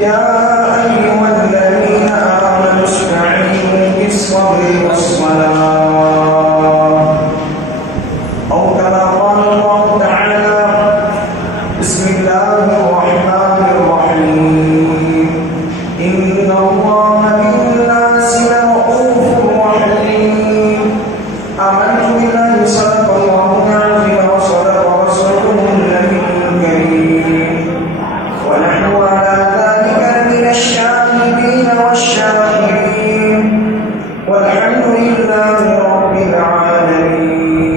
يا أيها الذين آمنوا استعينوا بالصبر والصلاة أو كما قال الله تعالى بسم الله الرحمن الرحيم إن الله بالناس لرؤوف رحيم آمنت بالله صدق الله العظيم وصدق رسوله النبي الكريم ونحن على ذلك من الشاهدين والشاكرين والحمد لله رب العالمين.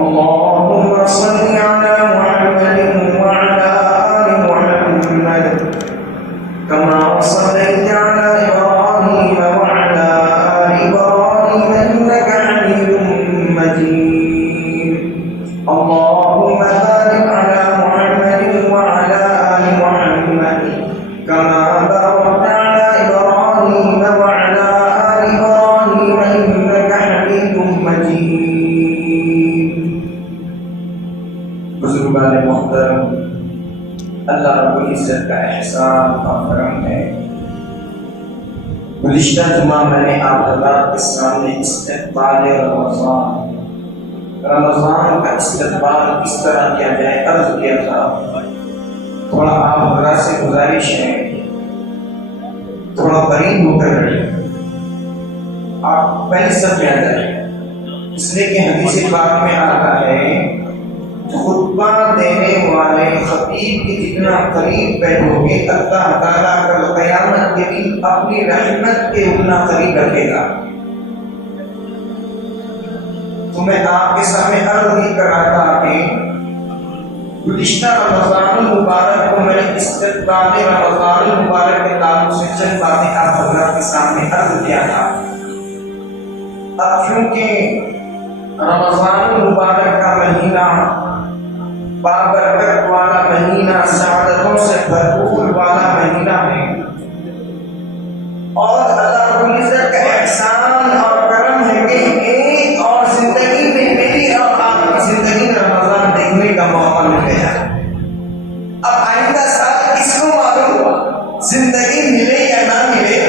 اللهم صل على محمد وعلى آل محمد كما صليت على إبراهيم وعلى آل إبراهيم إنك حميد مجيد. اللهم بارك على محمد وعلى آل محمد كما باركت على إبراهيم وعلى آل إبراهيم إنك حميد مجيد. بزرگان محترم، اللہ رب العزت کا احسان اور کرم ہے. گزشتہ جمعہ میں نے آپ حضرات کے سامنے استقبال رمضان کا استقبال کس طرح کیا جائے عرض کیا تھا. تھوڑا آپ حضرات سے گزارش ہے، تھوڑا قریب ہو کر آپ پہلے سب کیا جائے، اس لیے کہ حدیث پاک میں آتا ہے خطبہ دینے والے خطیب کے جتنا قریب بیٹھو گے اللہ تعالیٰ کل قیامت کے دن اپنی رحمت کے اتنا قریب رکھے گا. تو میں آپ کے سامنے عرض ہی کر رہا تھا کہ گزشتہ رمضان المبارک کو میں نے استقبال رمضان المبارک کے تعلق سے چند باتیں آپ حضرات کے سامنے عرض کیا تھا. اب چونکہ رمضان المبارک کا مہینہ بابرکت والا مہینہ، سعادتوں سے بھرپور والا مہینہ ہے، اور اللہ رب العزت کا احسان اور کرم ہے کہ ایک اور زندگی میں میری اور آپ کی زندگی میں رمضان دیکھنے کا موقع مل گیا. اب آئندہ سال کس کو معلوم زندگی ملے یا نہ ملے.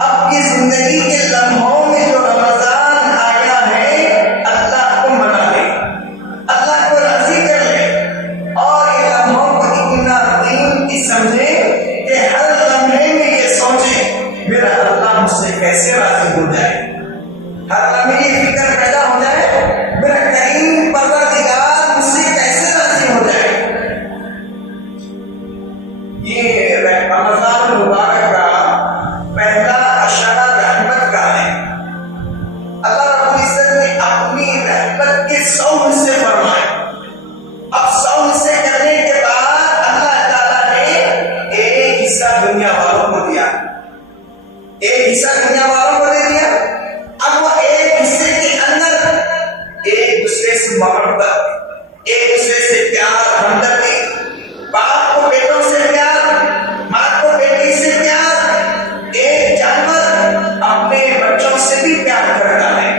اب کی زندگی کے لمحوں میں جو رمضان آیا ہے اللہ کو منا لے، اللہ کو راضی کر لے، اور یہ لمحوں کو اتنا قیمتی سمجھے کہ ہر لمحے میں یہ سوچے میرا اللہ مجھ سے کیسے راضی ہو جائے. ہر لمحے یہ فکر پیدا ہو جائے میرا کریم پروردگار مجھ سے کیسے راضی ہو جائے. یہ رمضان المبارک کا پہلا اشارہ رحمت کا ہے. اللہ رب العزت نے اپنی رحمت کے 100 حصے فرمائے. اب 100 حصے کرنے کے بعد اللہ تعالیٰ نے ایک حصہ دنیا والوں کو دیا، ایک حصہ دنیا والوں کو دے دیا. اب وہ ایک حصے کے اندر ایک دوسرے سے محبت، ایک دوسرے سے پیار، ہمدردی، باپ کو بیٹوں سے پیار، ماں کو بیٹی سے پیار، ایک جانور اپنے بچوں سے بھی پیار کرتا ہے.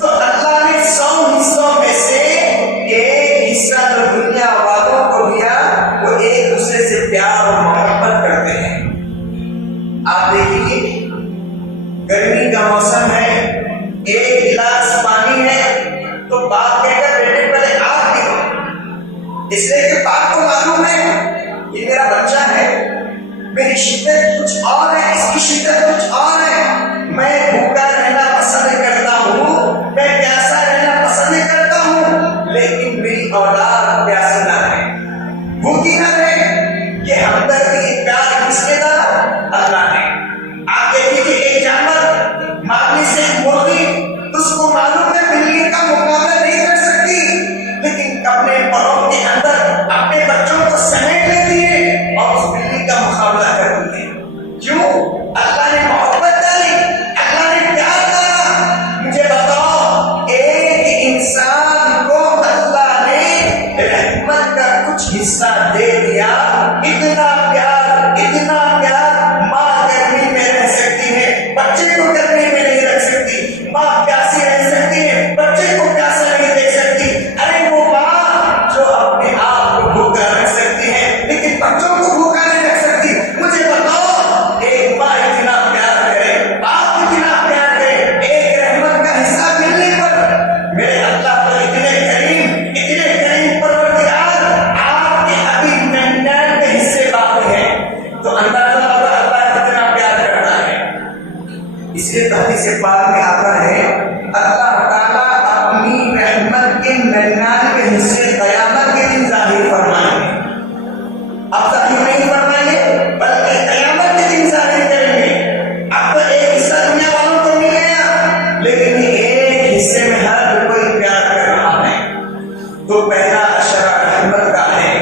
تو اللہ نے 100 حصوں میں سے ایک حصہ جو دنیا والوں کو دیا وہ ایک دوسرے سے پیار اور محبت کرتے ہیں. آپ دیکھیے گرمی کا موسم ہے، ایک گلاس پانی ہے تو باپ کہتا ہے بیٹے پہلے آپ پیو، اس لیے کہ باپ کو معلوم ہے یہ میرا بچہ ہے، میری شدت کچھ اور ہے، اس کی شدت کچھ اور ہے. میں بھوکا رہنا پسند کرتا ہوں، میں پیاسا رہنا پسند کرتا ہوں، لیکن میری اولاد پیاسی نہ رہے، بھوکی نہ رہے. یہ ہمدردی پیار کس نے دا؟ اللہ نے. آپ دیکھیے کہ ایک جانور مارنے سے مرغی اس کو معلوم ہے بلی کا مقابلہ نہیں کر سکتی، لیکن اپنے پروں کے اندر اپنے بچوں کو سمیٹ لیتی ہے اور اس بلی کا مقابلہ کرتی ہے. کیوں؟ اللہ نے حدیث پاک میں آتا ہے اللہ تعالیٰ اپنی رحمت کے 99 حصے قیامت کے دن ظاہر فرمائیں گے. اب ظاہر نہیں فرمائیں گے بلکہ قیامت کے دن ظاہر کریں گے. اب تو ایک حصہ دنیا والوں کو مل گیا لیکن ایک حصے میں ہر کوئی پیار کر رہا ہے. تو پہلا اشارہ رحمت کا ہے.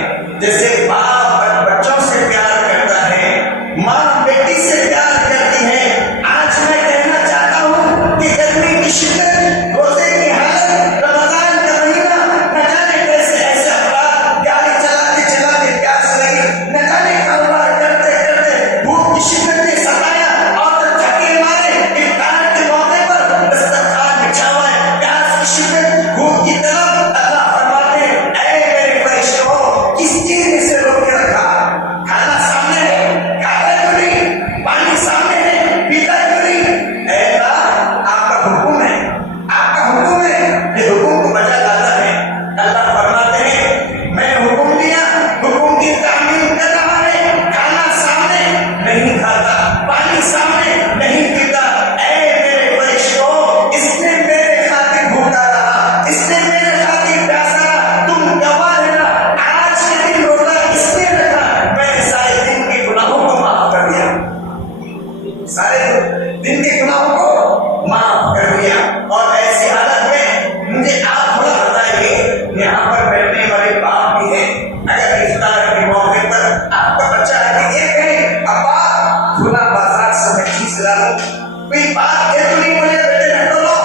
جیسے باپ بچوں سے پیار کرتا ہے، ماں بیٹی سے پیار کرتی ہے. آج میں کہنا چاہتا ہوں کہ گرمی کی شدت، روزے کی حالت، رمضان کا مہینہ، نہ جانے کیسے ایسے افراد گاڑی چلاتے چلاتے پیاس لگی، نہ جانے کاروبار کرتے کرتے بھوک کی شدت نے ستایا اور تھکے مارے افطار کے موقع پر دسترخوان بچھا ہوا ہے، پیاس کی شدت، بھوک کی طلب. اللہ فرماتے ہیں اے میرے فرشتوں، کس چیز نے سے روک کے رکھا؟ کھانا سامنے ہے، کھاتا کیوں نہیں؟ پانی سامنے ہے، پیتا کیوں نہیں؟ اے اللہ، آپ کا حکم ہے، آپ کا حکم ہے، یہ حکم کو بجا لاتا ہے. اللہ فرماتے ہیں میں حکم دیا، حکم کی تعمیل کر رہا ہے. کھانا سامنے نہیں کھاتا، پانی سامنے نہیں پیتا. اے میرے فرشتوں، اس نے میرے خاطر بھوکا رہا، اس نے میرے خاطر پیاسا رہا. تم گواہ رہنا، آج کے دن روزہ اس نے رکھا، میں نے سارے دن کے گناہوں کو معاف کر دیا، سارے دن کے گناہوں کو معاف کر دیا. اور ایسی حالت میں مجھے آپ تھوڑا بتائیے، یہاں پر بیٹھنے والے باپ بھی ہیں، اگر افطار کے موقع پر آپ کا بچہ آگے یہ کہے ابا کھلا بازار سے میں چیز لا لوں، کوئی بات یہ تو نہیں بولے بیٹے رکھ لو،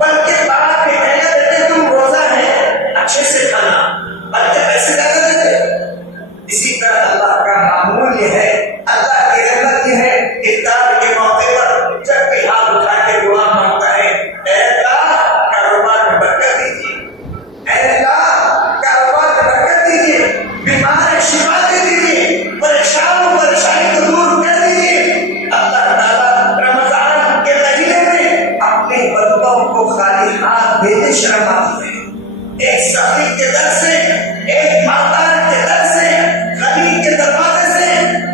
بلکہ باپ یہ کہے گا بیٹے تم روزہ ہے اچھے سے کھانا، بلکہ پیسے زیادہ دیتے. اسی طرح اللہ کا معمول یہ ہے، اللہ کی رحمت یہ ہے، افطار کے موقع پر جب کوئی ہاتھ اٹھا کے دعا مانگتا ہے اے اللہ کاروبار میں برکت دیجیے، اے اللہ کاروبار میں برکت دیجیے، بیمار ہے شفا دے دیجیے، پریشان پریشانی کو دور کر دیجیے. اللہ تعالیٰ رمضان کے مہینے میں اپنے بندوں کو خالی ہاتھ بھیجنے شرم آتی ہے. ایک سخی کے در سے، ایک مالدار کے در سے، غنی کے دروازے سے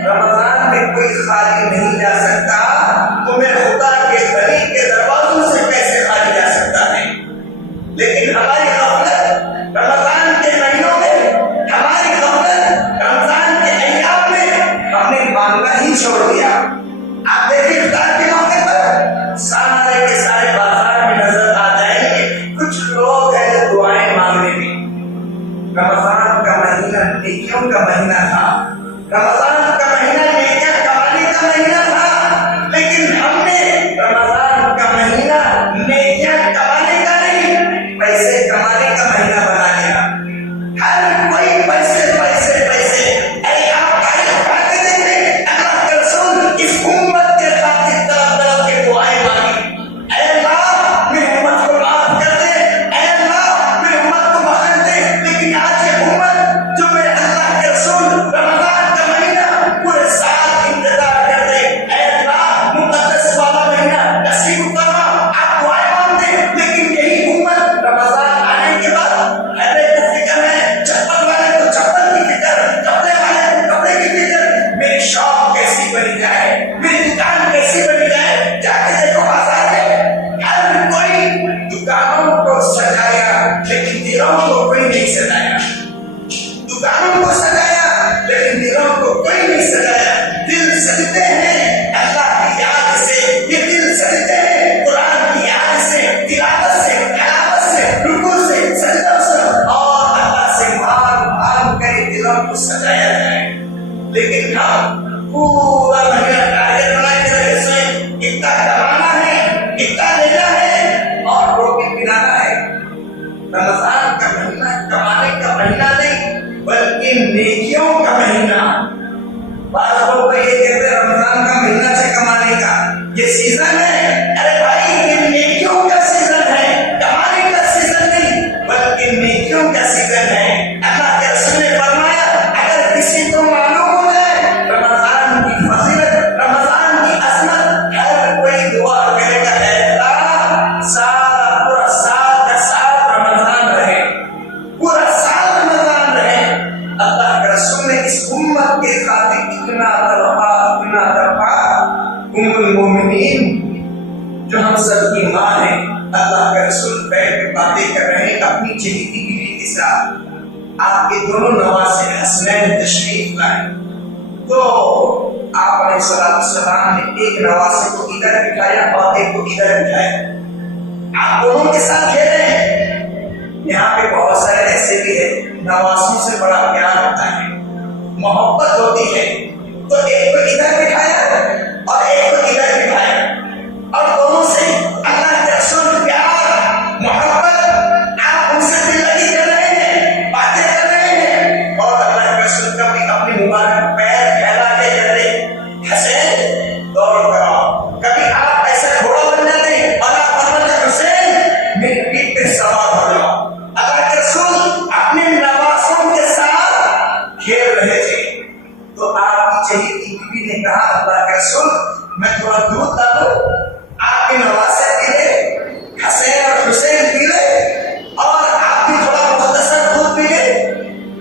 رمضان میں کوئی خالی نہیں جا سکتا. تمہیں خدا کے غنی کے دروازوں سے کیسے خالی جا سکتا ہے؟ لیکن ہماری غفلت رمضان کے مہینوں میں، ہماری غفلت رمضان کے ایام میں ہم نے مانگنا ہی چھوڑ دیا. آپ دیکھیں افطار کے موقع پر سارے کے سارے بازار میں نظر آ جائیں گے کچھ لوگ ہیں جو دعائیں مانگنے میں. رمضان کا مہینہ نیکیوں کا مہینہ تھا، رمضان کا مہینہ نیکیاں کمانے کا مہینہ تھا، لیکن ہم نے رمضان کا مہینہ نیکیاں کمانے کا نہیں، پیسے کمانے کا مہینہ بنا لیا. ہر کوئی پیسے پیسے پیسے. اے آپ تاریخ پڑھتے دیکھیں اللہ کے رسول اس امت کے خاطر طرف طرف کے دعائیں مانگی. اے اللہ میری امت کو معاف کر دے، اے اللہ میری امت کو بخش دے. لیکن آج یہ امت جو میرے اللہ کے رسول رمضان کا مہینہ پورے سال انتظار کر دے، اے اللہ مقدس والا مہینہ نصیب فرما، آپ دعائیں مانگتے. لیکن یہی امت رمضان آنے کے بعد ارے کو فکر ہے، چپل والے کو چپل کی فکر، کپڑے والے کو کپڑے کی فکر، میری شاپ کیسی بنی جائے، میری دکان کیسی بنی جائے. جا کے دیکھو بازار میں ہر کوئی دکانوں کو سجایا لیکن دلوں کو کوئی نہیں سجایا. دکانوں کو سجایا لیکن دلوں کو کوئی نہیں سجایا. دل سجتے ہیں اللہ کی یاد سے، یہ دل سجتے ہیں قرآن کی یاد سے، تلاوت سے، تلاوت سے، رکوع سے، سجدہ سے، اور اللہ سے مانگ مانگ کر دلوں کو سجایا جائے. لیکن ہم پورا مہینہ ٹارگیٹ بنا کے رکھے سوئے اتنا کمانا ہے، اتنا لینا ہے اور روٹی پلانا ہے. رمضان کا مہینہ کمانے کا مہینہ نہیں بلکہ نیکیوں کا مہینہ. بعض لوگ یہ کہتے ہیں رمضان کا مہینہ سے کمانے کا یہ سیزن ہے. ارے بھائی یہ نیکیوں کا سیزن ہے، کمانے کا سیزن نہیں بلکہ نیکیوں کا سیزن ہے. اللہ کے رسول نے فرمایا اگر کسی کو معلوم ہو جائے رمضان کی فضیلت، رمضان کی عظمت، ہر کوئی دعا کرے گا اے اللہ سارا پورا سال کا سال رمضان رہے، پورا سال رمضان رہے. اللہ کے رسول نے اس امت کے خاطر اتنا تڑپا ام المومنین ہم سب کی ماں ہے. اللہ کے رسول بیٹھ کے باتیں کر رہے ہیں اپنی چہیتی بیوی کے ساتھ. آپ کے دونوں نواسے حسنین تشریف لائے تو آپ علیہ السلام نے ایک نواسے کو ادھر بٹھایا اور ایک کو ادھر بٹھایا. آپ دونوں کے ساتھ کھیلے ہیں. یہاں پہ بہت سارے ایسے بھی ہیں نواسوں سے بڑا پیار ہوتا ہے, محبت ہوتی ہے, تو ایک کو ادھر بٹھایا اور ایک کو ادھر بٹھایا اور دونوں سے اللہ کے رسول پیار محبت آپ ان سے دل لگی کر رہے ہیں, باتیں کر رہے ہیں. اور اللہ کے رسول کبھی اپنی مبارک پیر پھیلا کے کہتے حسین دوڑ کراؤ. کبھی آپ ایسے گھوڑا بن جاتے اور آپ فرماتے حسین میری پیٹھ پہ سوار ہو جاؤ. اللہ کے رسول اپنے نواسوں کے ساتھ کھیل رہے تھے تو آپ کی چہیتی بیوی نے کہا اللہ کے رسول میں تھوڑا دودھ ڈالوں, آپ کے نواسے پی لے, حسین اور حسین پی لے اور آپ بھی تھوڑا مختصر دودھ پی لے.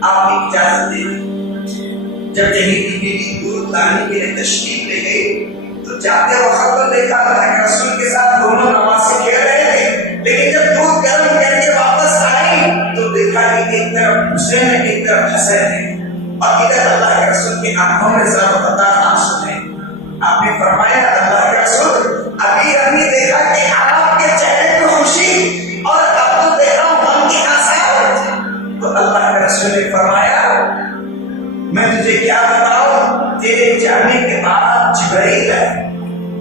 آپ نے اجازت دے دی. جب چہیتی بیوی دودھ لانے کے لیے تشریف لے گئی تو جاتے وقت تو دیکھا اللہ کے رسول کے ساتھ دونوں نواسے کھیل رہے تھے, لیکن جب دودھ گرم کر کے واپس آئی تو دیکھا کہ ایک طرف حسین ہے ایک طرف حسین ہے اور ادھر اللہ کے رسول کی آنکھوں میں ضرور قطار آنسو ہیں. آپ نے فرمایا اللہ کے رسول ابھی ابھی دیکھا کہ آپ کے چہرے پہ خوشی اور اب تو دیکھ رہا ہوں غم کے آثار. تو اللہ کے رسول نے فرمایا میں تجھے کیا بتاؤں, تیرے جانے کے بعد جبرائیل ہے,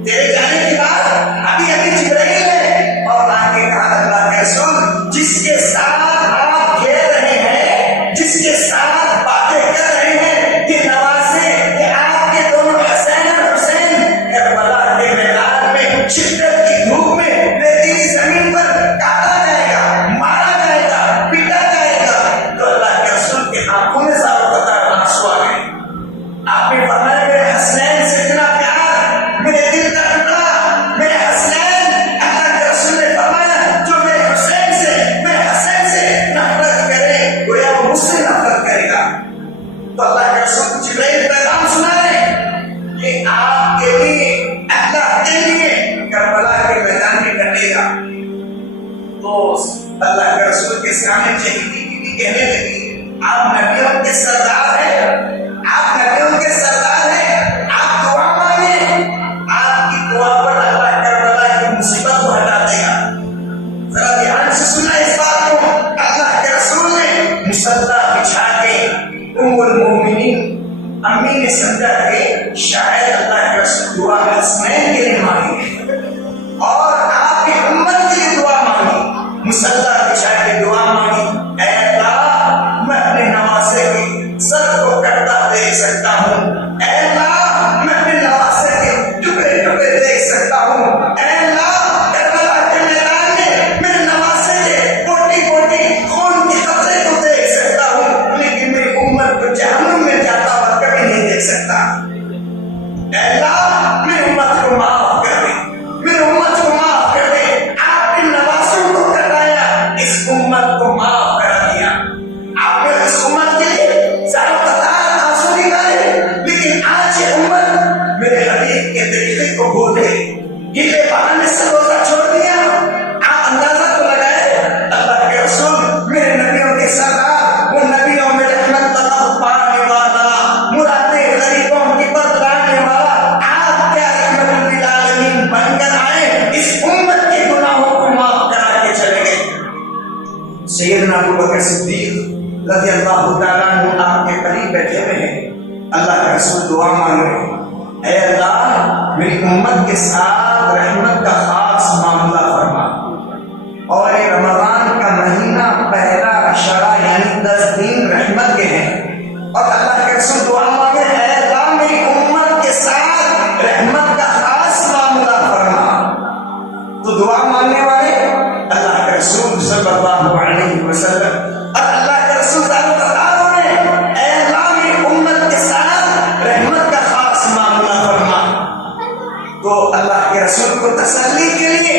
تیرے جانے کے بعد ابھی ابھی جبرائیل ہے. اور آگے کہا اللہ کے رسول جس کے ساتھ آپ کھیل رہے ہیں, جس کے ساتھ باتیں کر رہے ہیں, یہ نواسے کہ آپ کے دونوں حسین اور حسین کربلا کے میدان میں شدت کی دھوپ میں ریتیلی زمین پر کاٹا جائے گا, مارا جائے گا, پیٹا جائے گا. تو اللہ کے رسول کے آنکھوں میں ضرور قطار آنسو آ گئے. آپ نے فرمایا میرے حسنین سے اتنا پیار, میرے دل کا ٹکڑا میرے حسنین. اللہ کے رسول نے فرمایا جو میرے حسین سے نفرت کرے گویا وہ مجھ سے نفرت کرے گا. تو اللہ کے رسول جبرائیل پیغام سنا رہے کہ آپ کے لیے اللہ کے لیے کربلا کے میدان میں کٹے گا. تو اللہ کے رسول کے سامنے چہیتی بیوی کہنے لگی آپ نبیوں کے سردار ہیں, آپ نبیوں کے سردار ہیں, آپ دعا مانگیں, آپ کی دعا پر اللہ کربلا کی مصیبت کو ہٹا دے گا. ذرا دھیان سے سنا اس بات کو. اللہ کے رسول نے مصلی بچھا کے ام المومنین امی نے سمجھا کہ شاید اللہ کے رسول دعا حسنین کے لیے مانگی اور آپ کی امت کے لیے دعا مانگی. مصلی بچھا کے دعا مانگی اے اللہ میں اپنے نواسے کے سر کو کٹتا دیکھ سکتا ہوں, اے اللہ میں اپنے نواسے کے ٹکڑے ٹکڑے دیکھ سکتا ہوں, اے اللہ کربلا کے میدان میں میرے نواسے کے بوٹی بوٹی خون کی قطرے کو دیکھ سکتا ہوں, لیکن میری امت کو جہنم میں جاتا ہوا کبھی نہیں دیکھ سکتا. اے اللہ میری امت کو معاف کر دے, میری امت کو معاف کر دے. آپ نے نواسوں کو کرایا, اس امت کو معاف کرا دیا. آپ نے اس امت کے لیے ضرور قطار آنسو نکالے, لیکن آج یہ امت میرے حبیب کے طریقے کو بھول گئی, ہیلے بہانے سے روزہ چھوڑ دیا. آپ اندازہ تو لگائے اللہ کے رسول میرے نبیوں کے سردار, وہ نبیوں میں رحمت طلب پانے والا, مرادیں غریبوں کی بتلانے والا, آپ کیا رحمت للعالمین بن کر آئے, اس امت کے گناہوں کو معاف کرا کے چلے گئے. سیدنا ابوبکر صدیق رضی اللہ تعالیٰ عنہ آپ کے قریب بیٹھے ہوئے ہیں. اللہ کے رسول دعا مانگ رہے ہیں اے اللہ میری امت کے ساتھ رحمت کا خاص معاملہ فرما. اور یہ رمضان کا مہینہ پہلا اشارہ یعنی 10 دن رحمت کے ہیں, اور اللہ کے رسول دعا مانگے اے اللہ میری امت کے ساتھ رحمت کا خاص معاملہ فرما. تو دعا مانگنے والے اللہ کے رسول صلی اللہ علیہ وسلم, اور اللہ کے رسول ضرور قطار ہو رہے ہیں اے اللہ میری امت کے ساتھ رحمت کا خاص معاملہ فرما. تو اللہ کے رسول کو تسلی کے لیے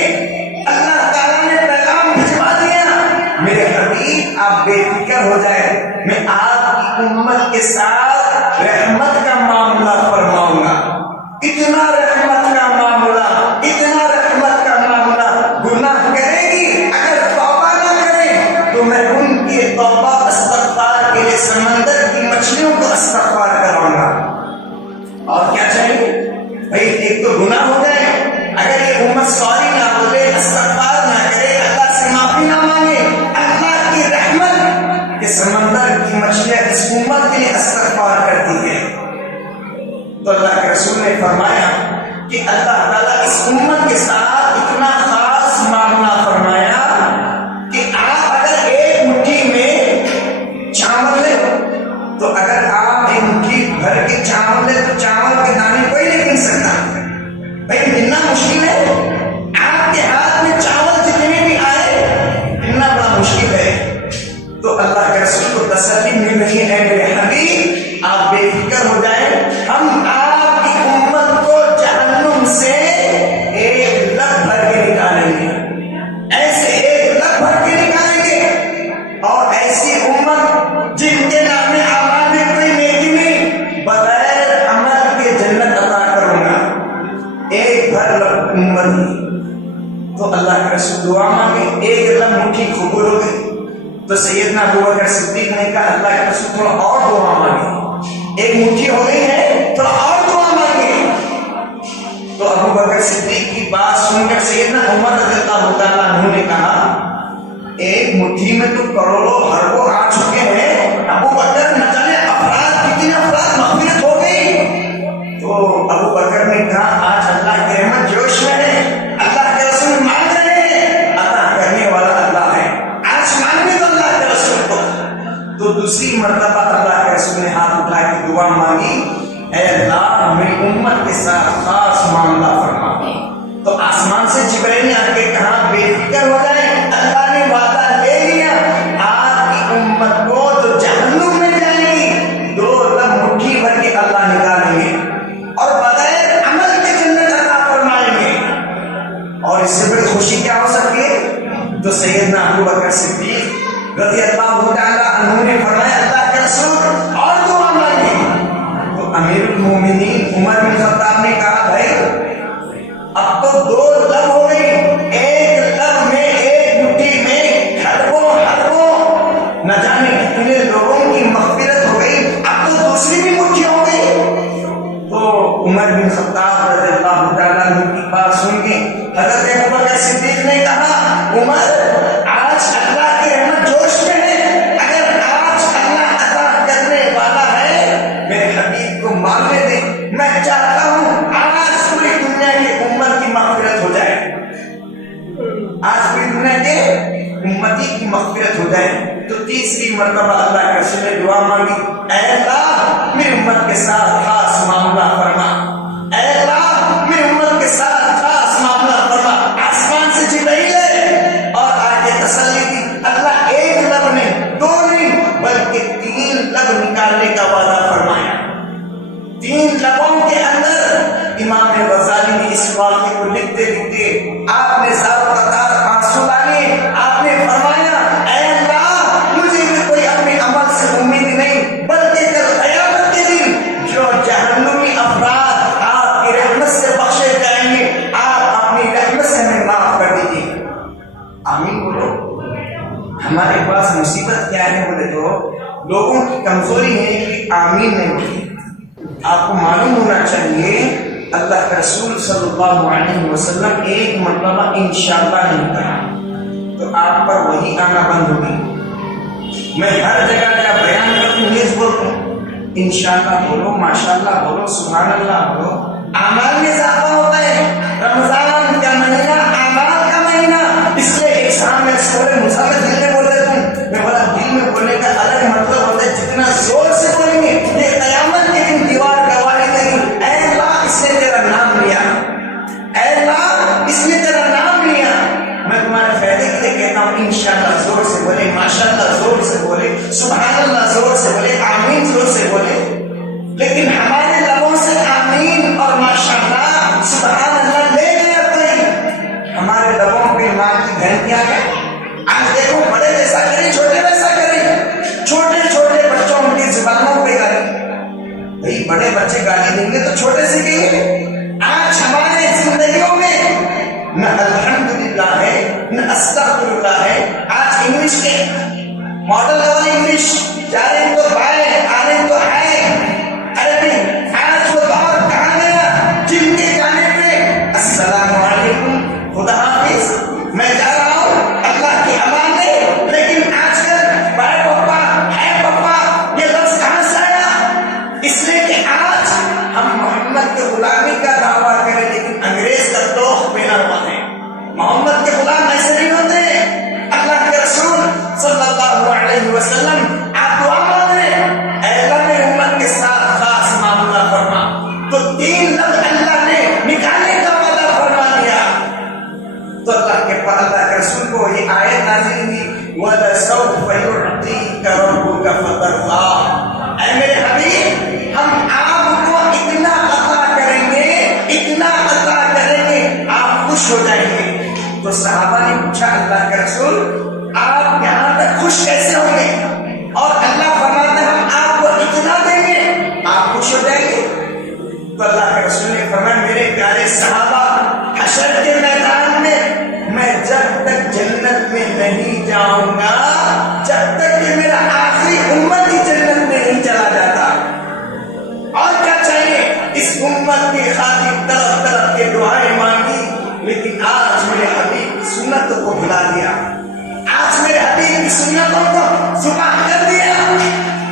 اللہ تعالیٰ نے پیغام بھجوا دیا, میرے حبیب آپ بے فکر ہو جائے, میں آپ کی امت کے ساتھ رحمت کا معاملہ فرماؤں گا. اتنا رحمت کا معاملہ, اتنا رحمت کا معاملہ اور کیا چاہیے بھائی؟ ایک تو گناہ ہو جائے، اگر یہ امت سوری نہ بولے، استغفار نہ کرے، اللہ سے معافی نہ مانگے، اللہ کی رحمت کے سمندر کی مچھلیاں اس امت کے لیے استغفار کرتی ہے۔ تو اللہ کے رسول نے فرمایا کہ اللہ تعالیٰ اس امت کے ساتھ اتنا خاص معاملہ فرمایا کہ آپ اگر ایک مٹھی میں چاول لے تو اگر آپ ایک مٹھی بھر کے چاول لے تو چاول کے دانے کوئی نہیں گن سکتا۔ بھائی گننا مشکل ہے، آپ کے ہاتھ میں چاول جتنے بھی آئے گننا بڑا مشکل ہے۔ تو اللہ کے رسول کو تسلی مل رہی ہے میرے حبیب، آپ بے فکر ہو جائیں، ہم آپ کی امت کو جہنم سے ایک لگ بھر کے نکالیں گے، ایسے ایک لگ بھر کے نکالیں گے، اور ایسی امت جن کے نام اعمال میں کوئی نیکی نہیں، بغیر عمل کے جنت عطا کروں گا، ایک بھر لگ امت ہی۔ تو اللہ کے رسول دعا مانگے، ایک لگ مٹھی قبول ہو گئی۔ تو سیدنا ابوبکر صدیق نے کہا اللہ کے رسول تھوڑا اور دعا مانگے، ایک مٹھی ہو گئی ہے تھوڑا اور دعا مانگے۔ تو ابوبکر صدیق کی بات سن کر سیدنا عمر رضی اللہ تعالیٰ عنہ نے کہا ایک مٹھی میں تو کروڑوں اربوں آ چکے ہیں، ابوبکر نہ جانے افراد کتنے افراد مغفرت ہو گئی۔ تو ابوبکر نے کہا آج اللہ کی رحمت جوش میں ہے، اللہ کے رسول مانگ رہے ہیں، عطا کرنے والا اللہ ہے، آج مانگنے تو اللہ کے رسول کو۔ تو دوسری مرتبہ اللہ کے رسول نے ہاتھ اٹھا کے دعا مانگی، اے اللہ میری امت کے ساتھ خاص معاملہ فرما۔ تو آسمان سے جبرائیل نے آ کے کہا بے فکر ہو جائیں، اللہ نے وعدہ لے لیا، آپ کی امت کو جو جہنم میں جائے گی 2 لب مٹھی بھر کے اللہ نکالیں گے اور بغیر عمل کے جنت عطا فرمائیں گے۔ اور اس سے بڑی خوشی کیا ہو سکتی ہے؟ تو سیدنا ابوبکر صدیق رضی اللہ تعالیٰ عنہ نے فرمایا اللہ کے رسول اور دعا مانگے۔ تو امیر المومنین عمر بن خطاب نے کہا بھائی اب تو 2 لب ہو گئی، ایک لب میں ایک مٹھی میں حربوں نہ جانے کتنے لوگوں کی مغفرت ہو گئی، اب تو دوسری بھی مٹھی ہو گئی۔ تو عمر بن خطاب رضی اللہ تعالیٰ عنہ کی بات سن کے حضرت ابوبکر صدیق نے کہا عمر آج اللہ کی رحمت جوش میں ہے، اگر آج اللہ عطا کرنے والا ہے میرے حبیب کو ماننے دے، میں چاہتا ہوں آج پوری دنیا کی امت کی مغفرت ہو جائے، آج پوری دنیا کے امتی کی مغفرت ہو جائے۔ تو تیسری مرتبہ اللہ کے رسول نے دعا مانگی، اے اللہ میری امت کے ساتھ خاص معاملہ فرما، اے اللہ میری امت کے ساتھ خاص معاملہ فرما۔ آسمان سے جبرائیل ہے اور آگے تسلی دی، اللہ ایک لب نے 2 نہیں بلکہ 3 لب نکالنے کا وعدہ فرمایا۔ 3 لبوں کے اندر امام غزالی نے اس واقعے کو لکھتے لکھتے آپ نے زار قطار آنسو ڈالے، آپ نے فرمایا اے اللہ مجھے بھی کوئی اپنے عمل سے امید نہیں، بلکہ کل قیامت کے دن جو جہنمی افراد آپ کی رحمت سے بخشے جائیں گے، آپ اپنی رحمت سے ہمیں معاف کر دیجیے۔ آمین بولو۔ ہمارے پاس مصیبت کیا ہے بولے تو لوگوں کی کمزوری ہے کہ آمین نہیں بولتے۔ آپ کو معلوم ہونا چاہیے اللہ کے رسول صلی اللہ علیہ وسلم ایک مرتبہ انشاءاللہ نہیں کہا تو آپ پر وہی آنا بند ہوگی۔ میں ہر جگہ کا بیان کرتا ہوں، نیز بولتا ہوں انشاءاللہ بولو، ماشاءاللہ بولو، سبحان اللہ بولو، اعمال میں اضافہ ہوتا ہے۔ رمضان کا مہینہ اعمال کا مہینہ، اس لیے ایک سامنے سورے مسلم دل میں بول دیتا ہوں، میں بولا دل میں بولنے کا الگ مطلب ہوتا ہے، جتنا زور سے بولیں گے یہ قیامت کے دن دیوار گواہی نہیں، اے اللہ اس نے تیرا نام لیا، اے اللہ اس نے تیرا نام لیا۔ میں تمہارے فائدے کے لیے کہتا ہوں انشاءاللہ زور سے بولے، ماشاءاللہ زور سے بولے، سبحان اللہ زور سے بولے، آمین زور سے بولے، لیکن ہمارے لبوں سے آمین اور ماشاءاللہ سبحان اللہ لے گیا کوئی، ہمارے لبوں پہ ماں کی گھنٹیاں گئے۔ آج دیکھو بڑے ویسا کریں چھوٹے ویسا کریں، چھوٹے چھوٹے بچوں کی زبانوں پہ گالی، بھئی بڑے بچے گالی دیں گے تو چھوٹے سیکھیں گے۔ آج ہمارے زندگیوں میں نہ الحمدللہ ہے نہ استغفراللہ ہے، آج انگلش کے ماڈل لیول انگلش، جا رہے تو بائیں آ رہے تو ہے، عربی آج وہ دور تو اللہ کے رسول نے فرمایا میرے پیارے صحابہ حشر کے میدان میں جب تک جنت میں نہیں جاؤں گا جب تک کہ میرا آخری امت ہی جنت میں نہیں چلا جاتا. اور کیا چاہیے اس امت کی خاطر طرف طرف کے دعائیں مانگی لیکن آج میرے حبیب کی سنتوں کو بھلا دیا. آج میرے حبیب کی سنتوں کو زبان کر دیا.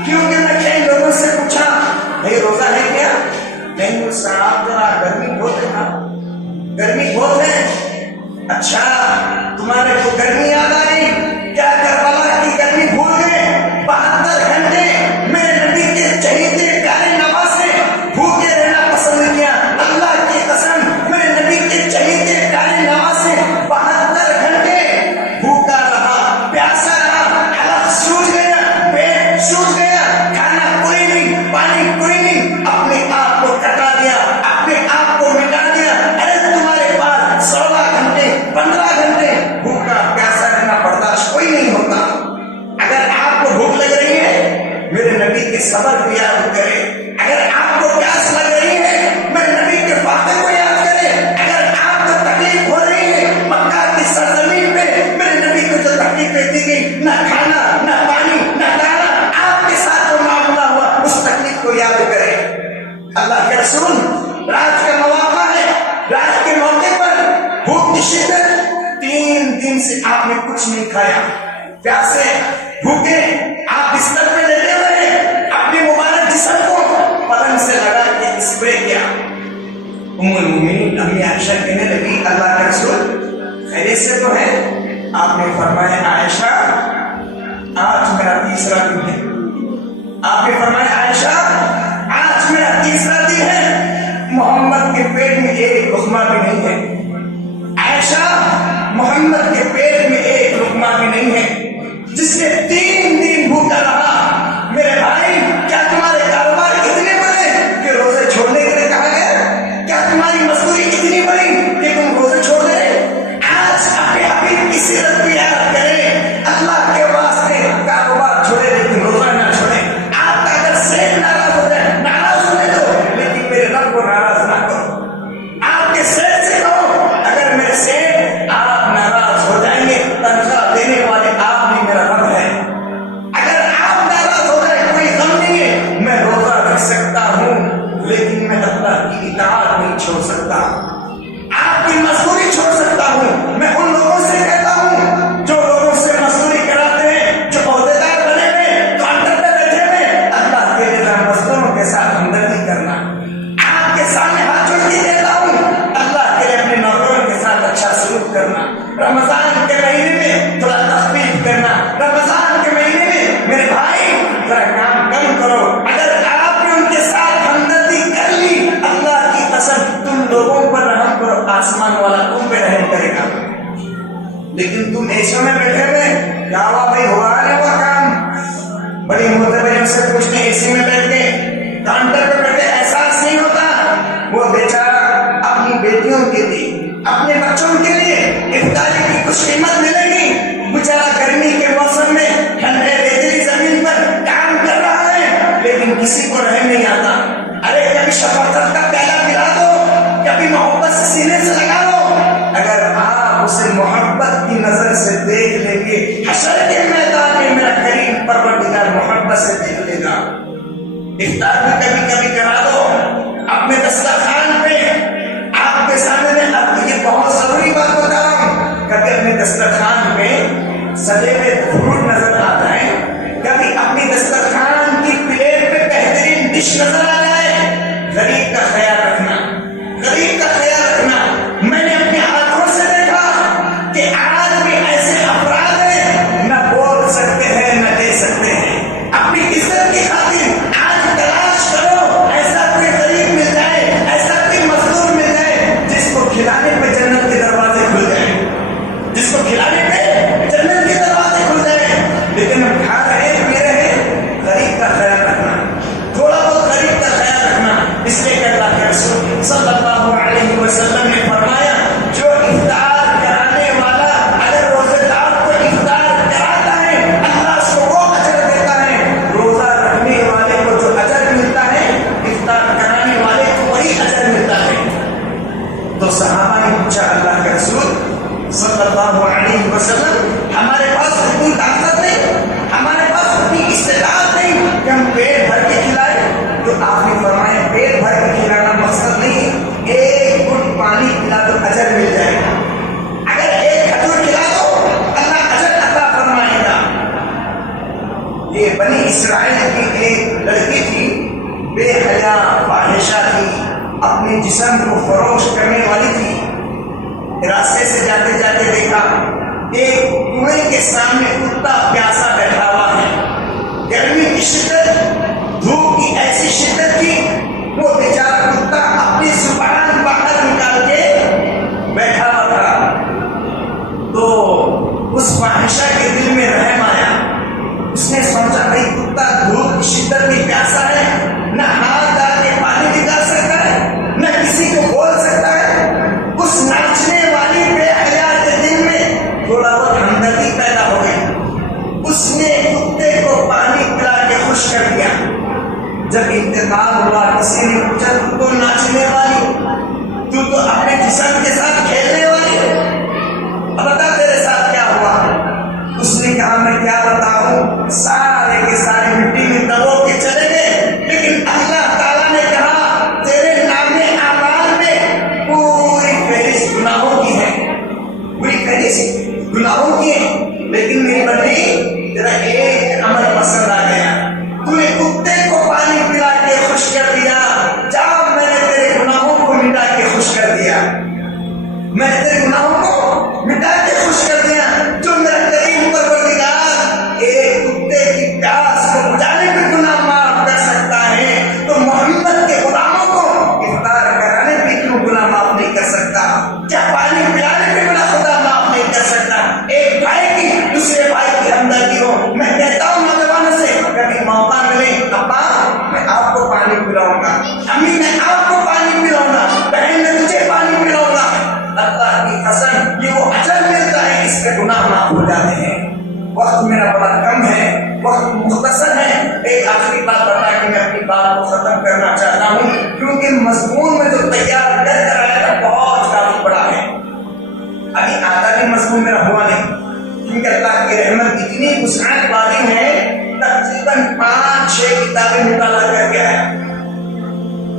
کیونکہ میں کئی لوگوں سے پوچھا بھائی روزہ ہے کیا؟ نہیں صاحب ذرا گرمی بہت ہے نا گرمی بہت ہے. اچھا تمہارے کو گرمی یاد آئی کیا کربلا کی گرمی بھول گئے؟ 72 گھنٹے میرے نبی کے چہیتے پیارے نواسے بھوکے رہنا پسند کیا. اللہ کی قسم میرے نبی کے چہیتے پیارے نواسے 72 گھنٹے بھوکا رہا پیاسا رہا حلق سوج گیا پیٹ سوج گیا کھانا کوئی نہیں پانی کوئی نہیں اپنے آپ کو کٹا دیا اپنے آپ کو مٹا دیا. ارے تمہارے پاس 16 گھنٹے 15 گھنٹے بھوکا پیاسا رہنا برداشت کوئی نہیں ہوتا. اگر آپ کو بھوک لگ رہی ہے میرے نبی کے صبر کو یاد کرے. اگر آپ کو پیاس لگ رہی ہے میرے نبی کے فاتح کو یاد کرے. اگر آپ کو تکلیف ہو رہی ہے مکہ کی سرزمین پہ میرے نبی کو جو تکلیفیں دی گئی نہ کھانا نہ پانی نہ دانا آپ کے ساتھ جو معاملہ ہوا اس تکلیف کو یاد کرے. اللہ کے رسول رات کا مواقع ہے رات کے موقع پر بھوک کی شدت 3 دن سے آپ نے کچھ نہیں کھایا پیاسے بھوکے آپ بستر پہ لیٹے ہوئے اپنے مبارک جسم کو پلنگ سے لگا کے اسپرے کیا. ام المومنین امی عائشہ کہنے لگی اللہ کے رسول خیریت سے تو ہے؟ آپ نے فرمایا عائشہ آج میرا تیسرا دن ہے. آپ نے فرمایا عائشہ آج میرا تیسرا دن ہے محمد کے پیٹ میں ایک لقمہ بھی نہیں ہے. عائشہ محمد کے پیٹ میں ایک لقمہ بھی نہیں ہے. جس نے 3 دن بھوکا رہا میرے بھائی کیا تمہارے کاروبار اتنے بڑے کہ روزے چھوڑنے کے لیے کہا گیا؟ کیا تمہاری مزدوری اتنی بڑی کہ تم روزے چھوڑ دے؟ آج اپنے حبیب کی سیرت کو یاد کریں. اللہ کے واسطے کاروبار چھوڑے لیکن روزہ نہ چھوڑے. آپ کا اگر سیٹ ناراض ہو جائے ناراض ہونے دو لیکن میرے رب کو ناراض نہ کرو. آپ کے سیٹ سے کہو اگر میرے سیٹ آپ ناراض ہو جائیں گے تنخواہ دینے والے آپ نہیں میرا رب ہے. اگر آپ ناراض ہو جائے کوئی غم نہیں ہے میں روزہ رکھ سکتا ہوں لیکن میں اللہ کی اطاعت نہیں چھوڑ سکتا. آپ کی مزدوری چھوڑ سکتا ہوں. میں ان لوگوں سے کہتا ہوں جو لوگوں سے مزدوری کراتے ہیں جو عہدیدار بنے ہوئے کاؤنٹر پہ بیٹھے ہوئے اللہ کے لیے مزدوروں کے ساتھ ہمدردی کرنا. آپ کے سامنے ہاتھ جوڑ کے کہتا ہوں اللہ کے لیے اپنے نوکروں کے ساتھ اچھا سلوک کرنا. رمضان کے مہینے میں تھوڑا تخفیف کرنا. رمضان کے مہینے میں میرے بھائی ذرا کام کم کرو. اگر آپ نے ان کے ساتھ ہمدردی کر لی اللہ کی قسم تم لوگوں پر رحم کرو آسمان والا تم پہ رحم کرے گا. لیکن تم ایسے میں بیٹھے ہوئے کیا ہوا بھائی ہوا نہیں ہوا کام بڑی محترم سے پوچھنے اے سی میں بیٹھ کے کاؤنٹر پہ بیٹھے احساس نہیں ہوتا. وہ بیچارہ اپنی بیٹیوں کے لیے اپنے بچوں کے لیے افطاری کی کچھ قیمت ملے گی. بیچارہ گرمی کے موسم میں ٹھنڈے ریتیلی زمین پر کام کر رہا ہے لیکن کسی کو رحم نہیں آتا. ارے کبھی شفقت کا پیالہ پلا دو کبھی محبت سے سینے سے لگا دو. اگر آپ اسے محبت کی نظر سے دیکھ لیں گے حشر کے میدان میں میرا کریم پروردگار محبت سے دیکھ لے گا. افطار بھی کبھی کبھی کرا دو اپنے دسترخوان پہ. آپ کے سامنے اب یہ بہت ضروری بات بتا رہا ہوں کبھی اپنے دسترخوان پہ سجے ہوئے فروٹ نظر آتا ہے کبھی اپنی دسترخوان کی پلیٹ پہ بہترین ڈش نظر آ جائے. غریب کا خیال رکھنا غریب کا خیال رکھنا. میں نے اپنی آنکھوں سے دیکھا کہ آج بھی ایسے افراد ہیں نہ بول سکتے ہیں نہ دے سکتے ہیں. اپنی عزت کی خاطر آج تلاش کرو ایسا کوئی غریب مل جائے ایسا کوئی مزدور مل جائے جس کو کھلانے پہ جنت کے دروازے کھل جائیں. جس کو کھلانے پہ جنت کے دروازے کھل جائیں. لیکن ہم کھا رہے پی رہے غریب کا خیال رکھنا تھوڑا بہت غریب کا خیال رکھنا. اس لیے کہ اللہ کے رسول صلی اللہ علیہ وسلم نے فرمایا جو افطار کرانے والا اگر روزے دار کو افطار کراتا ہے اللہ اس کو وہ اجر دیتا ہے. روزہ رکھنے والے کو جو اجر ملتا ہے افطار کرانے والے کو وہی اپنے جسم کو فروخت کرنے والی تھی۔ راستے سے جاتے جاتے دیکھا ایک کنویں کے سامنے کتا پیاسا بیٹھا ہوا ہے۔ گرمی کی شدت، دھوپ کی ایسی شدت تھی، وہ بیچارہ کتا اپنی زبان باہر نکال کے بیٹھا ہوا تھا۔ تو اس فاحشہ کے دل میں رحم آیا، اس نے سوچا بھائی کتا دھوپ کی شدت میں پیاسا ہے، نہ ہاتھ ڈال کے پانی نکال سکتا ہے، نہ کسی کو بول سکتا ہے۔ اس ناچنے والی بے حیا کے دل میں تھوڑا بہت ہمدردی پیدا ہو گئی، اس نے کتے کو پانی پلا کے خوش کر دیا۔ جب انتقال ہوا کسی نے پوچھا تو تو ناچنے والی، تو تو اپنے جسم کے ساتھ کھیلنے والی، اب بتا تیرے ساتھ کیا ہوا؟ اس نے کہا میں کیا بتاؤں، سارے کے سارے مٹی میں دبو کے چلے گئے، لیکن اللہ تعالیٰ نے کہا تیرے نام اعمال میں پوری فہرست گناہوں کی ہے، پوری فہرست گناہوں کی ہے، لیکن میری بندی تیرا ایک عمل پسند آ گیا، تو نے کتے کو پانی پلا کے خوش کر دیا۔ جا میں نے تیرے گناہوں کو مٹا کے خوش کر دیا، میں تیرے گناہوں کو مٹا کے خوش کر دیا۔ جو میرا کریم پروردگار ایک کتے کی پیاس کو بجھانے میں گناہ معاف کر سکتا ہے، تو محمد کے غلاموں کو افطار کرانے میں کیوں گناہ معاف نہیں کر سکتا؟ کیا پانی پلانے میں گناہ خدا معاف نہیں کر سکتا؟ ایک بھائی کی دوسرے بھائی کی ہمدردی ہو۔ میں کہتا ہوں نوجوانوں سے کبھی موقع ملے، ابا میں آپ کو پانی پلاؤں گا، امی میں آپ کو پانی پلاؤں گا، بہن میں تجھے پانی پلاؤں گا، اللہ کی قسم یہ وہ اجر ملتا ہے، اس پہ گناہ معاف ہو جاتے ہیں۔ وقت میرا بڑا کم ہے، وقت مختصر ہے، ایک آخری بات بتا کے میں اپنی بات کو ختم کرنا چاہتا ہوں، کیونکہ مضمون میں جو تیار کر کر آیا تھا بہت کافی بڑا ہے، ابھی آتا بھی مضمون میرا ہوا نہیں، کیونکہ اللہ کی رحمت اتنی وسعت والی ہے، تقریباً 5-6 کتابیں مطالعہ کر کے آیا،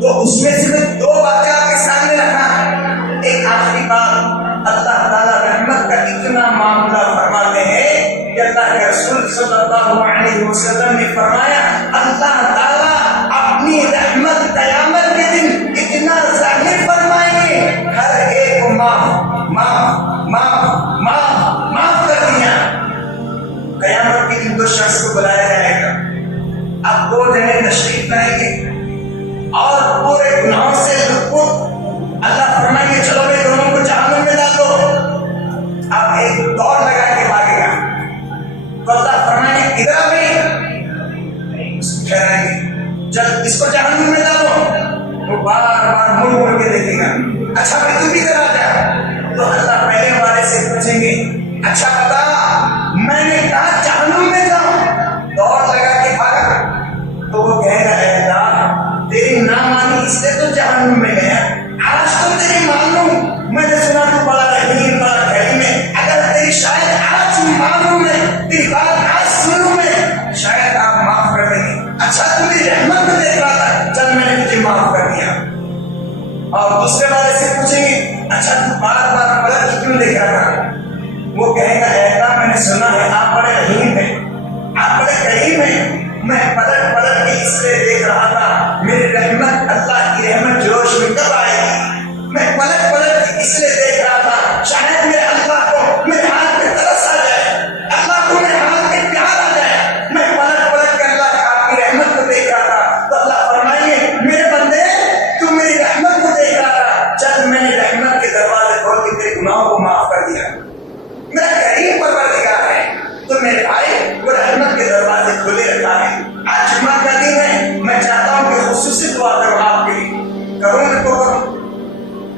تو اس میں صرف 2 باتیں آپ کے سامنے رکھا۔ ایک آخری بات، اللہ تعالیٰ رحمت کا اتنا معاملہ فرماتے ہیں کہ اللہ کے رسول صلی اللہ علیہ وسلم نے فرمایا اللہ تعالیٰ اپنی رحمت قیامت کے دن اتنا ظاہر فرمائیں گے، ہر ایک کو معاف معاف معاف معاف معاف کر دیا۔ قیامت کے دن 2 شخص کو بلایا جائے گا، اب 2 جنے تشریف لائیں گے اور پورے گناہوں سے لطف، اللہ فرمائیں گے چلو بھائی دونوں کو جہنم میں ڈالو، اب ایک دوڑ لگا کے بھاگے گا، تو اللہ فرمائیں گے ادھر آ بھائی، اس کو ٹھہرائیں گے چل اس کو جہنم میں ڈالو، وہ بار بار مڑ مڑ کے دیکھے گا، اچھا بھائی تو بھی ادھر آ جا، تو اللہ پہلے والے سے پوچھیں گے اچھا بتا میں نے کہا جہنم میں جاؤ، دوڑ لگا کے بھاگا، تو وہ کہے گا اے اللہ تیری نامانی اس لیے تو جہنم میں گیا، آج تو تیری معلوم میں نے سنا تو بڑا رحیم بڑا کریم ہے، اگر تیری شاید آج معلوم میں تیری بات آج سنوں میں شاید آپ معاف کر دیں گے، اچھا تو میری رحمت میں دیکھ رہا تھا جب میں نے تجھے معاف کر دیا۔ اور دوسرے والے سے پوچھیں گے اچھا تو بار بار پلٹ کے کیوں دیکھ رہا تھا؟ وہ کہے گا اے اللہ میں نے سنا ہے آپ بڑے رحیم ہیں، آپ بڑے کریم ہیں، میں پلٹ پلٹ کے اس لیے دیکھ رہا تھا میری رحمت اللہ کی رحمت جوش میں کب آئے گی، میں پلٹ پلٹ کے اس لیے دیکھ رہا تھا شاید میرے اللہ کو میرے ہاتھ پہ ترس آ جائے، اللہ کو میرے ہاتھ پہ پیار آ جائے، میں پلٹ پلٹ کے اللہ آپ کی رحمت کو دیکھ رہا تھا، تو اللہ فرمائیے میرے بندے تو میری رحمت کو دیکھ رہا تھا، جب میں نے رحمت کے دروازے کھول کے تیرے گناہوں کو معاف کر دیا، میرا کریم پروردگار ہے، تو میرے بھائی وہ رحمت کے دروازے کھلے رکھا ہے۔ آج جمعہ کا دن ہے، میں چاہتا ہوں کہ خصوصی دعا کروں آپ کے لیے، کروں نہ تو کروں،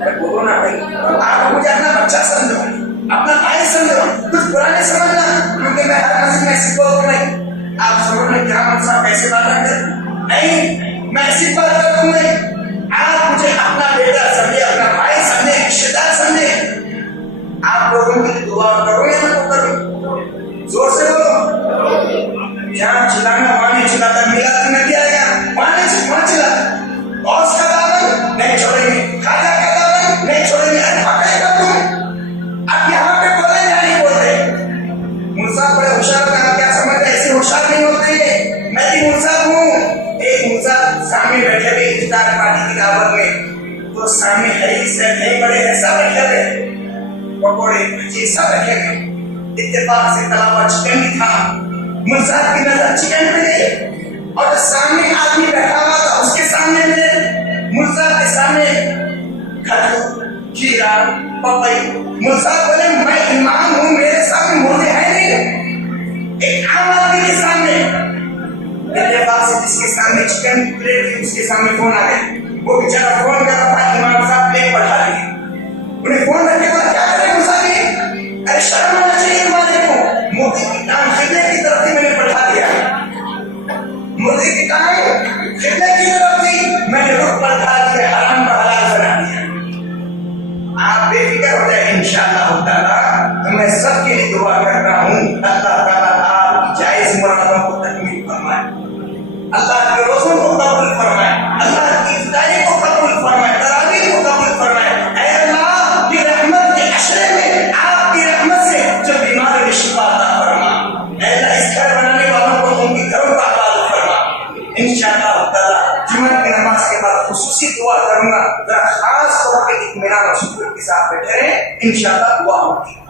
ارے بولو نا بھائی، آپ مجھے اپنا بچہ سمجھو، اپنا بھائی سمجھو، کچھ برا نہیں سمجھنا، کیونکہ میں ہر مسجد میں ایسی بولوں نہیں، آپ سمجھو میں کیا مطلب ایسی بات نہیں، میں ایسی بات کروں نہیں، آپ مجھے اپنا بیٹا سمجھے، اپنا بھائی سمجھے، رشتے دار سمجھے، آپ لوگوں کی دعا کرو یا نہ کرو، زور سے بولو، جہاں چلانا وہاں نہیں چلاتا، میلاد کی ندی آئے گا وہاں چلاتا، غوث کا دامن نہیں چھوڑیں گے، خواجہ کا دامن نہیں چھوڑیں گے، پکڑے گا تم، اب یہاں پہ بولے یا نہیں بولتے، مرزا بڑے ہوشیار کا کیا سمجھتے ایسے ہوشیار نہیں ہوتے، میں بھی مرزا ہوں، ایک مرزا سامنے بیٹھے ہوئے افطار پارٹی کی دعوت میں، تو تو سامنے ہری سے نہیں بڑے ایسا رکھے گئے پکوڑے بھجی سب رکھے گئے. اتفاق سے تلاوا چکن بھی تھا. مرزا کی نظر چکن پہ گئی اور سامنے آدمی بیٹھا ہوا تھا اس کے سامنے میں مرزا کے سامنے کھجور کھیرا پپئی. مرزا بولے میں امام ہوں میرے سامنے مردے ہیں نہیں. ایک عام آدمی کے سامنے اتفاق سے جس کے سامنے چکن پلیٹ تھی اس کے سامنے فون آ گئے. وہ بیچارہ فون کر رہا تھا امام صاحب پلیٹ بڑھا لیے. انہیں فون رکھے بعد کیا کرے مرزا نے ارے شرم آنا چاہیے ہمارے کو. مردے کی ٹانگ قبلے کی طرف تھی میں نے بڑھا دیا. مردے کی ٹانگ قبلے کی طرف تھی میں نے رخ بڑھا دیا حرام کا حلال بنا دیا. آپ بے فکر ہو جائے انشاءاللہ تعالیٰ. تو میں سب کے لیے دعا کرتا ہوں اللہ تعالیٰ آپ کی جائز مرادوں کو تکمیل فرمائے. اللہ کے روزوں کو قبول فرمائے. اللہ کی افطاری کو قبول فرمائے. تراویح کو قبول فرمائے. اے اللہ کی رحمت کے عشرے میں آپ کی رحمت سے جو بیمار میں شفا عطا فرما. اے اللہ اس گھر بنانے والوں کو ان کی گھروں کا آباد فرما. انشاءاللہ تعالیٰ جمعہ کی نماز کے بعد خصوصی دعا کروں گا. ذرا خاص طور پہ اطمینان اور سکون کے ساتھ بیٹھے رہیں. انشاءاللہ دعا ہوگی.